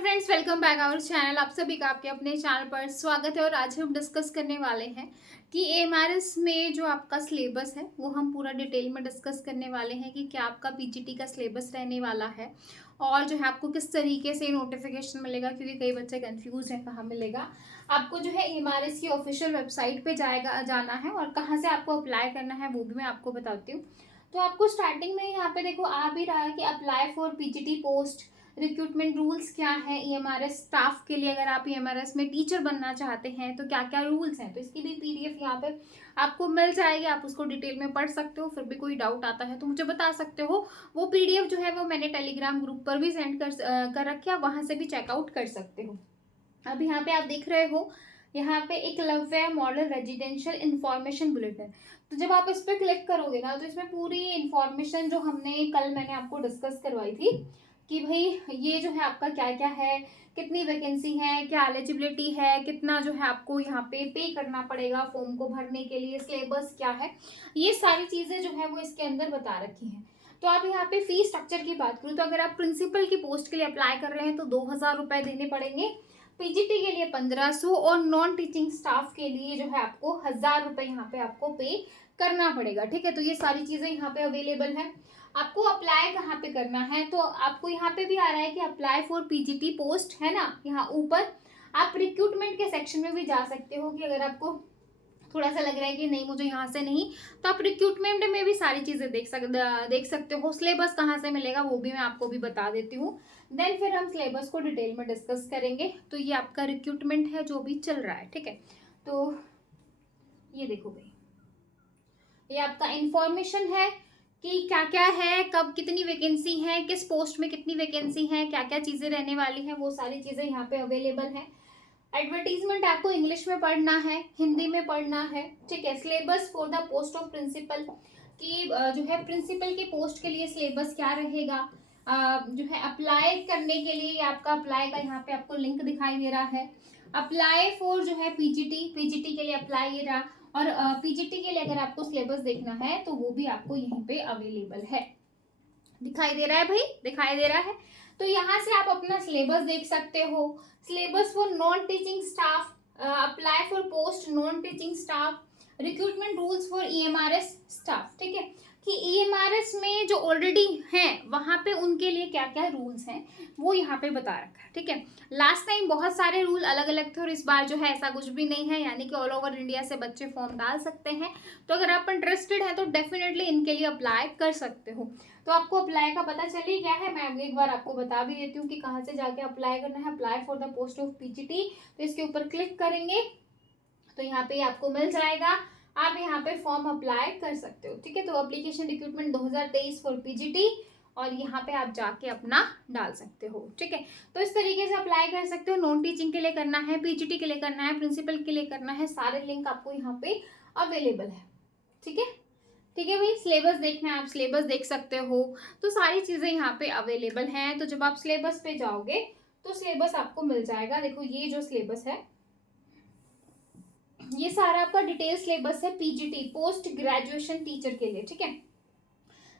Hello friends, welcome back our channel. आप सभी का आपके अपने चैनल पर स्वागत है। और आज हम डिस्कस करने वाले हैं कि एएमआरएस में जो आपका सिलेबस है वो हम पूरा डिटेल में डिस्कस करने वाले हैं कि क्या आपका पीजीटी का सिलेबस रहने वाला है और जो है आपको किस तरीके से नोटिफिकेशन मिलेगा, क्योंकि कई बच्चे कंफ्यूज हैं कहाँ मिलेगा। आपको जो है एएमआरएस की ऑफिशियल वेबसाइट पे जाना है और कहाँ से आपको अप्लाई करना है वो भी मैं आपको बताती हूँ। तो आपको स्टार्टिंग में यहाँ पे देखो आ भी रहा है कि apply for PGT post, recruitment rules क्या है ईएमआरएस स्टाफ के लिए। अगर आप ईएमआरएस में टीचर बनना चाहते हैं तो क्या क्या रूल्स हैं, तो इसकी भी पीडीएफ यहाँ पे आपको मिल जाएगी। आप उसको डिटेल में पढ़ सकते हो, फिर भी कोई डाउट आता है तो मुझे बता सकते हो। वो पीडीएफ जो है वो मैंने टेलीग्राम ग्रुप पर भी सेंड कर रखी है, वहां से भी चेकआउट कर सकते हो। अब यहाँ पे आप देख रहे हो, यहाँ पे Eklavya model residential information bulletin. तो जब आप इस पर क्लिक करोगे ना तो इसमें पूरी इंफॉर्मेशन जो मैंने आपको डिस्कस करवाई थी कि भाई ये जो है आपका क्या क्या है, कितनी वैकेंसी है, क्या एलिजिबिलिटी है, कितना जो है आपको यहाँ पे करना पड़ेगा फॉर्म को भरने के लिए, सिलेबस क्या है, ये सारी चीजें जो है वो इसके अंदर बता रखी हैं। तो आप यहाँ पे फी स्ट्रक्चर की बात करूँ तो अगर आप प्रिंसिपल की पोस्ट के लिए अप्लाई कर रहे हैं तो 2,000 रुपए देने पड़ेंगे, पीजीटी के लिए 1500 और नॉन टीचिंग स्टाफ के लिए जो है आपको 1,000 रुपए यहाँ पे आपको पे करना पड़ेगा। ठीक है, तो ये सारी चीजें यहाँ पे अवेलेबल है। आपको अप्लाई कहाँ पे करना है, तो आपको यहाँ पे भी आ रहा है कि अप्लाई फॉर पीजीटी पोस्ट है ना, यहाँ ऊपर। आप रिक्रूटमेंट के सेक्शन में भी जा सकते हो कि अगर आपको थोड़ा सा लग रहा है कि नहीं मुझे यहाँ से नहीं, तो आप रिक्रूटमेंट में भी सारी चीजें देख सकते हो। सिलेबस कहाँ से मिलेगा वो भी मैं आपको भी बता देती हूँ। देन फिर हम सिलेबस को डिटेल में डिस्कस करेंगे। तो ये आपका रिक्रूटमेंट है जो भी चल रहा है। ठीक है, तो ये देखो भाई, ये आपका इंफॉर्मेशन है कि क्या क्या है, कब कितनी वैकेंसी है, किस पोस्ट में कितनी वैकेंसी है, क्या क्या चीजें रहने वाली हैं, वो सारी चीजें यहाँ पे अवेलेबल है। एडवर्टीजमेंट आपको इंग्लिश में पढ़ना है, हिंदी में पढ़ना है। ठीक है, syllabus for the post of principal की जो है प्रिंसिपल की पोस्ट के लिए सिलेबस क्या रहेगा। जो है अप्लाई करने के लिए आपका अप्लाई का यहाँ पे आपको लिंक दिखाई दे रहा है। अप्लाई फॉर जो है पीजीटी के लिए अप्लाई ये रहा। और पीजीटी के लिए अगर आपको सिलेबस देखना है तो वो भी आपको यहीं पे अवेलेबल है। दिखाई दे रहा है भाई, दिखाई दे रहा है। तो यहाँ से आप अपना सिलेबस देख सकते हो। Syllabus for non teaching staff, apply for post non teaching staff, recruitment rules for EMRS staff. ठीक है, कि ईएमआरएस में जो ऑलरेडी हैं वहां पे उनके लिए क्या क्या रूल्स हैं वो यहाँ पे बता रखा है। ठीक है, लास्ट टाइम बहुत सारे रूल अलग अलग थे और इस बार जो है ऐसा कुछ भी नहीं है, यानी कि ऑल ओवर इंडिया से बच्चे फॉर्म डाल सकते हैं। तो अगर आप इंटरेस्टेड हैं तो डेफिनेटली इनके लिए अप्लाई कर सकते हो। तो आपको अप्लाई का पता चल ही गया है, मैं एक बार आपको बता भी देती हूँ कि कहाँ से जाके अप्लाई करना है। Apply for the post of PGT, तो इसके ऊपर क्लिक करेंगे तो यहाँ पे आपको मिल जाएगा, आप यहाँ पे फॉर्म अप्लाई कर सकते हो। ठीक है, तो एप्लीकेशन रिक्रूटमेंट 2023 फॉर पीजीटी, और यहाँ पे आप जाके अपना डाल सकते हो। ठीक है, तो इस तरीके से अप्लाई कर सकते हो। नॉन टीचिंग के लिए करना है, पीजीटी के लिए करना है, प्रिंसिपल के लिए करना है, सारे लिंक आपको यहाँ पे अवेलेबल है। ठीक है, ठीक है भाई, सिलेबस देखना है आप सिलेबस देख सकते हो। तो सारी चीजें यहाँ पे अवेलेबल हैं। तो जब आप सिलेबस पे जाओगे तो सिलेबस आपको मिल जाएगा। देखो ये जो सिलेबस है ये सारा आपका डिटेल सिलेबस है पीजीटी पोस्ट ग्रेजुएशन टीचर के लिए। ठीक है,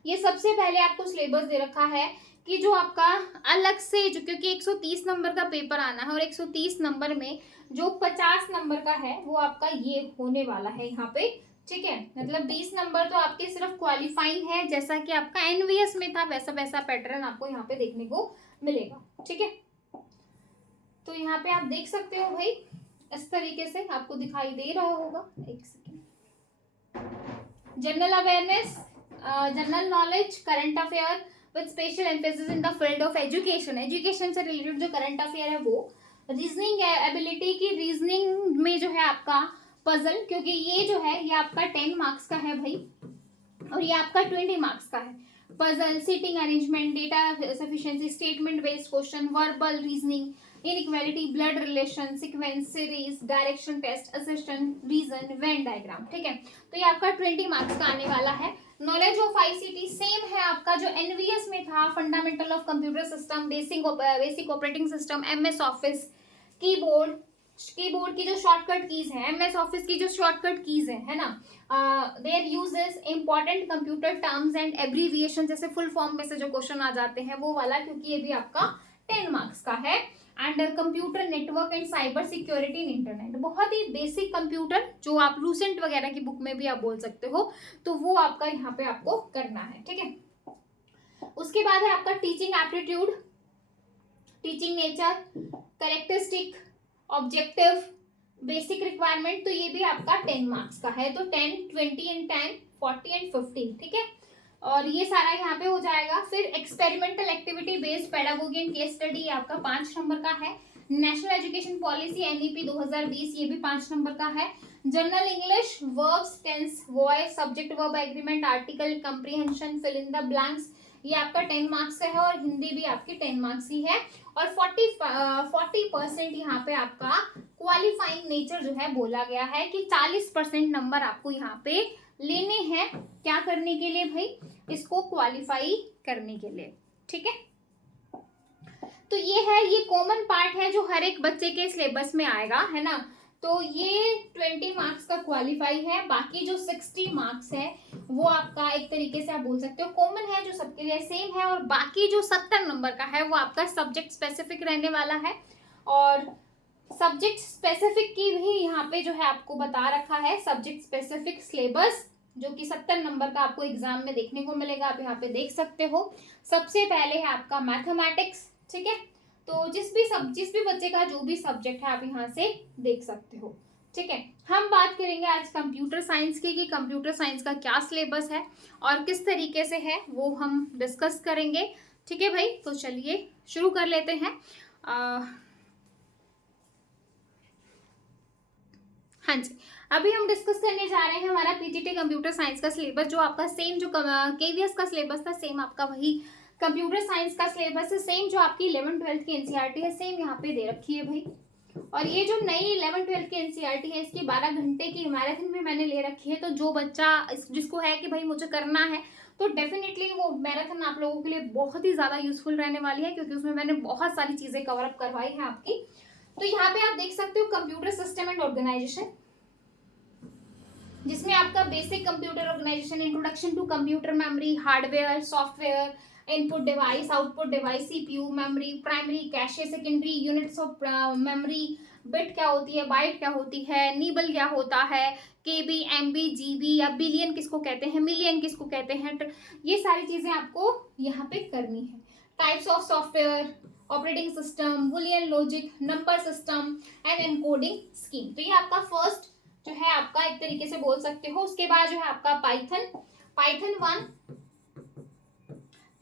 ये सबसे पहले आपको सिलेबस दे रखा है कि जो आपका अलग से जो, क्योंकि 130 नंबर का पेपर आना है और 130 नंबर में जो 50 नंबर का है वो आपका ये होने वाला है यहाँ पे। ठीक है, मतलब 20 नंबर तो आपके सिर्फ क्वालिफाइंग है, जैसा कि आपका एनवीएस में था वैसा वैसा पैटर्न आपको यहाँ पे देखने को मिलेगा। ठीक है, तो यहाँ पे आप देख सकते हो भाई, इस तरीके से आपको दिखाई दे रहा होगा। एक second, general awareness, general knowledge, current affair with special emphasis in the field of education. Education से रिलेटेड जो करंट अफेयर है वो, रीजनिंग एबिलिटी की, रीजनिंग में जो है आपका पजल, क्योंकि ये जो है ये आपका 10 मार्क्स का है भाई और ये आपका 20 मार्क्स का है। Puzzle, seating arrangement, data sufficiency, statement based question, verbal reasoning, inequality, blood relation, sequence, series, direction test, assistant, reason, venn diagram. ठीक है, तो ये आपका 20 मार्क्स का आने वाला है। नॉलेज ऑफ आईसीटी सेम है आपका जो एनवीएस में था, fundamental of computer system, basic operating system, MS office, keyboard, keyboard की जो शॉर्टकट कीज है, एमएस ऑफिस की जो शॉर्टकट कीज है ना, there uses, important computer terms and abbreviation, जैसे फुल फॉर्म में से जो क्वेश्चन आ जाते हैं वो वाला, क्योंकि ये भी आपका 10 मार्क्स का है। And computer network and cyber security in internet. बहुत ही बेसिक कंप्यूटर, जो आप लूसेंट वगैरह की बुक में भी आप बोल सकते हो, तो वो आपका यहाँ पे आपको करना है, ठीक है। उसके बाद है आपका teaching aptitude, teaching nature, characteristic, objective, basic requirement, तो ये भी आपका 10 मार्क्स का है, तो 10, 20 एंड 10, 40 एंड 50, ठीक है। और ये सारा यहाँ पे हो जाएगा। फिर experimental activity based pedagogy and case study आपका 5 नंबर का है। नेशनल एजुकेशन पॉलिसी एनईपी 2020 ये भी 5 नंबर का है। General English, verbs, tense, voice, subject verb agreement, article, comprehension, fill in the blanks, ये आपका 10 मार्क्स का है। और हिंदी भी आपकी 10 मार्क्स ही है। और 40% यहाँ पे आपका क्वालिफाइंग नेचर जो है बोला गया है कि 40% नंबर आपको यहाँ पे लेने हैं। क्या करने के लिए भाई? इसको क्वालिफाई करने के लिए, ठीक है। तो ये है, ये कॉमन पार्ट है जो हर एक बच्चे के सिलेबस में आएगा, है ना। तो ये 20 मार्क्स का क्वालिफाई है। बाकी जो 60 मार्क्स है वो आपका एक तरीके से आप बोल सकते हो कॉमन है, जो सबके लिए सेम है। और बाकी जो 70 नंबर का है वो आपका सब्जेक्ट स्पेसिफिक रहने वाला है। और सब्जेक्ट स्पेसिफिक की भी यहाँ पे जो है आपको बता रखा है, सब्जेक्ट स्पेसिफिक सिलेबस, जो कि 70 नंबर का आपको एग्जाम में देखने को मिलेगा। आप यहाँ पे देख सकते हो। सबसे पहले है आपका मैथमेटिक्स, ठीक है। तो जिस भी बच्चे का जो भी सब्जेक्ट है आप यहाँ से देख सकते हो, ठीक है। हम बात करेंगे आज कंप्यूटर साइंस की, कि कंप्यूटर साइंस का क्या सिलेबस है और किस तरीके से है, वो हम डिस्कस करेंगे, ठीक है भाई। तो चलिए शुरू कर लेते हैं। हाँ जी, अभी हम डिस्कस करने जा रहे हैं हमारा पीजीटी कंप्यूटर साइंस का सिलेबस, जो आपका सेम जो केवीएस का सिलेबस था, सेम आपका वही कंप्यूटर साइंस का सिलेबस है। सेम जो आपकी 11th-12th की एनसीईआरटी है, सेम यहाँ पे दे रखी है भाई। और ये जो नई 11th-12th की एनसीईआरटी है, इसकी 12 घंटे की मैराथन भी मैंने ले रखी है। तो जो बच्चा जिसको है कि भाई मुझे करना है, तो डेफिनेटली वो मैराथन आप लोगों के लिए बहुत ही ज़्यादा यूजफुल रहने वाली है, क्योंकि उसमें मैंने बहुत सारी चीज़ें कवर अप करवाई हैं आपकी। तो यहाँ पे आप देख सकते हो कंप्यूटर सिस्टम एंड ऑर्गेनाइजेशन, जिसमें आपका basic computer organisation, introduction to computer, memory, hardware, software, input device, output device, CPU, memory, primary, cache, secondary, units of memory, bit क्या होती है, बाइट क्या होती है, नीबल क्या होता है, केबी, एमबी, जीबी या बिलियन किसको कहते हैं, मिलियन किसको कहते हैं, ये सारी चीजें आपको यहाँ पे करनी है। Types of software, operating system, Boolean logic, number system and encoding scheme. तो ये आपका फर्स्ट जो है आपका एक तरीके से बोल सकते हो। उसके बाद जो है आपका पाइथन 1,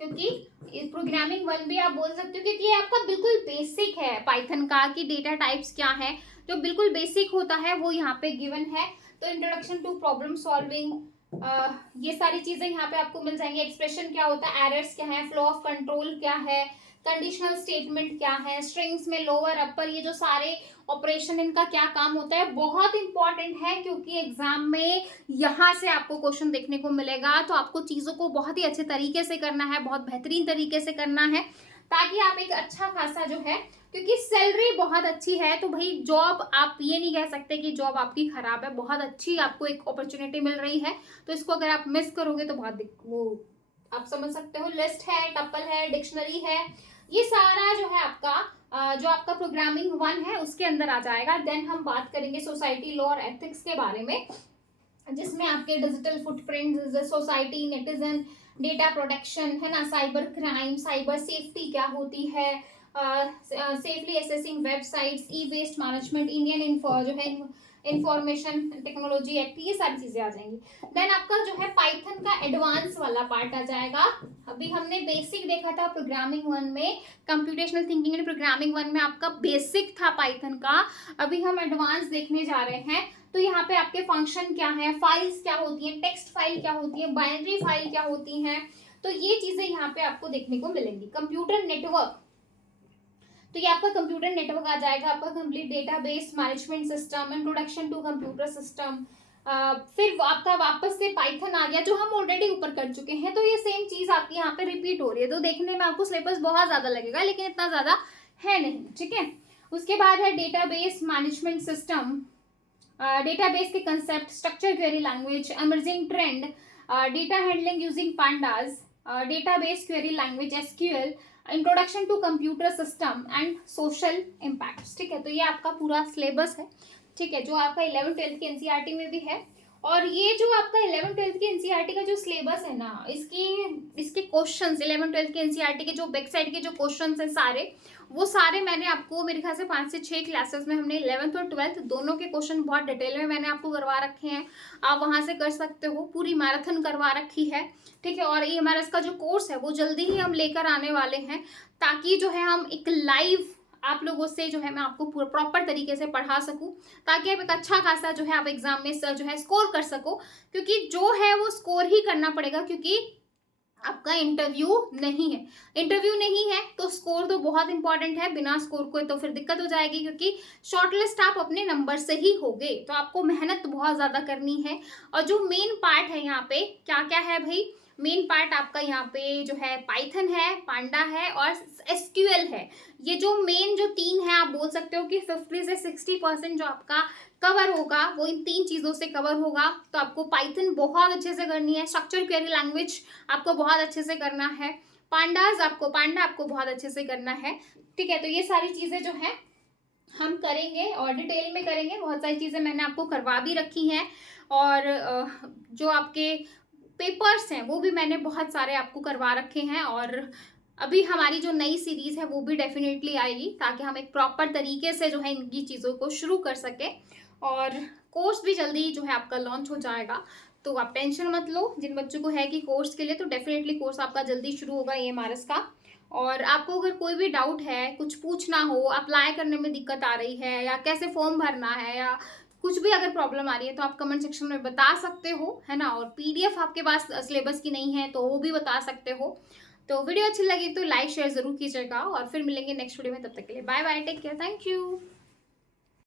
क्योंकि प्रोग्रामिंग 1 भी आप बोल सकते हो, क्योंकि ये आपका बिल्कुल बेसिक है पाइथन का, कि डेटा टाइप्स क्या है, जो बिल्कुल बेसिक होता है वो यहाँ पे गिवन है। तो इंट्रोडक्शन टू प्रॉब्लम सॉल्विंग, ये सारी चीजें यहाँ पे आपको मिल जाएंगी। एक्सप्रेशन क्या होता है, एरर्स क्या है, फ्लो ऑफ कंट्रोल क्या है, कंडीशनल स्टेटमेंट क्या है, स्ट्रिंग्स में लोअर अपर, ये जो सारे ऑपरेशन इनका क्या काम होता है, बहुत इंपॉर्टेंट है, क्योंकि एग्जाम में यहाँ से आपको क्वेश्चन देखने को मिलेगा। तो आपको चीज़ों को बहुत ही अच्छे तरीके से करना है, बहुत बेहतरीन तरीके से करना है, ताकि आप एक अच्छा खासा जो है, क्योंकि सैलरी बहुत अच्छी है, तो भाई जॉब आप ये नहीं कह सकते कि जॉब आपकी खराब है, बहुत अच्छी आपको एक अपॉर्चुनिटी मिल रही है। तो इसको अगर आप मिस करोगे तो बहुत वो आप समझ सकते हो। लिस्ट है, टपल है, डिक्शनरी है, ये सारा जो है आपका जो आपका प्रोग्रामिंग 1 है उसके अंदर आ जाएगा। देन हम बात करेंगे सोसाइटी, लॉ और एथिक्स के बारे में, जिसमें आपके digital footprint, society, netizen, data protection, है ना, साइबर क्राइम, साइबर सेफ्टी क्या होती है, सेफली एसेसिंग वेबसाइट्स, ई वेस्ट मैनेजमेंट, इंडियन जो है इंफॉर्मेशन टेक्नोलॉजी एक्ट, ये सारी चीजें आ जाएंगी। देन आपका जो है पाइथन का एडवांस वाला पार्ट आ जाएगा। अभी हमने बेसिक देखा था प्रोग्रामिंग 1 में, कंप्यूटेशनल थिंकिंग एंड प्रोग्रामिंग 1 में आपका बेसिक था पाइथन का। अभी हम एडवांस देखने जा रहे हैं। तो यहाँ पे आपके फंक्शन क्या है, फाइल्स क्या होती हैं, टेक्स्ट फाइल क्या होती है, बाइनरी फाइल क्या होती हैं, तो ये चीजें यहाँ पे आपको देखने को मिलेंगी। कंप्यूटर नेटवर्क, तो ये आपका कंप्यूटर नेटवर्क आ जाएगा। आपका complete database management system, introduction to computer system, फिर आपका वापस से पाइथन आ गया, जो हम ऑलरेडी ऊपर कर चुके हैं। तो ये सेम चीज आपकी यहाँ पे रिपीट हो रही है। तो देखने में आपको सिलेबस बहुत ज्यादा लगेगा, लेकिन इतना ज्यादा है नहीं, ठीक है। उसके बाद है डेटाबेस मैनेजमेंट सिस्टम, डेटाबेस के concept, structure query language, emerging trend, data handling using pandas, database query language SQL, introduction to computer system and social impacts. ठीक है, तो ये आपका पूरा सिलेबस है। ठीक है, जो आपका 11th-12th के एनसीईआरटी में भी है। और ये जो आपका 11th-12th के एनसीईआरटी का जो सिलेबस है ना, इसके क्वेश्चंस 11th-12th के एनसीईआरटी के जो बैक साइड के जो क्वेश्चंस हैं सारे, वो सारे मैंने आपको मेरे ख्याल से 5 से 6 क्लासेस में हमने 11th और 12th दोनों के क्वेश्चन बहुत डिटेल में मैंने आपको करवा रखे हैं। आप वहां से कर सकते हो, पूरी मैराथन करवा रखी है। ठीक है, और ये हमारा इसका जो कोर्स है वो जल्दी ही हम लेकर आने वाले हैं, ताकि जो है हम एक लाइव आप लोगों से जो है मैं आपको पूरा प्रॉपर तरीके से पढ़ा सकूं, ताकि आप एक अच्छा खासा जो है आप एग्जाम में जो है स्कोर कर सको। क्योंकि जो है वो स्कोर ही करना पड़ेगा, क्योंकि आपका इंटरव्यू नहीं है। इंटरव्यू नहीं है तो स्कोर तो बहुत इंपॉर्टेंट है, बिना स्कोर को तो फिर दिक्कत हो जाएगी, क्योंकि शॉर्टलिस्ट आप अपने नंबर से ही होगे। तो आपको मेहनत बहुत ज़्यादा करनी है। और जो मेन पार्ट है यहाँ पे क्या क्या है भाई, मेन पार्ट आपका यहाँ पे जो है पाइथन है, पांडा है और एसक्यूएल है। ये जो मेन जो 3 है, आप बोल सकते हो कि 50 से 60% जो आपका कवर होगा वो इन 3 चीज़ों से कवर होगा। तो आपको पाइथन बहुत अच्छे से करनी है, स्ट्रक्चर क्वेरी लैंग्वेज आपको बहुत अच्छे से करना है, पांडा आपको बहुत अच्छे से करना है। ठीक है, तो ये सारी चीज़ें जो है हम करेंगे और डिटेल में करेंगे। बहुत सारी चीज़ें मैंने आपको करवा भी रखी हैं, और जो आपके पेपर्स हैं वो भी मैंने बहुत सारे आपको करवा रखे हैं। और अभी हमारी जो नई सीरीज़ है वो भी डेफिनेटली आएगी, ताकि हम एक प्रॉपर तरीके से जो है इनकी चीज़ों को शुरू कर सकें। और कोर्स भी जल्दी जो है आपका लॉन्च हो जाएगा, तो आप टेंशन मत लो। जिन बच्चों को है कि कोर्स के लिए, तो डेफिनेटली कोर्स आपका जल्दी शुरू होगा EMRS का। और आपको अगर कोई भी डाउट है, कुछ पूछना हो, अप्लाई करने में दिक्कत आ रही है, या कैसे फॉर्म भरना है, या कुछ भी अगर प्रॉब्लम आ रही है, तो आप कमेंट सेक्शन में बता सकते हो, है ना। और PDF आपके पास सिलेबस की नहीं है तो वो भी बता सकते हो। तो वीडियो अच्छी लगी तो लाइक शेयर जरूर कीजिएगा, और फिर मिलेंगे नेक्स्ट वीडियो में। तब तक के लिए bye bye, take care, thank you.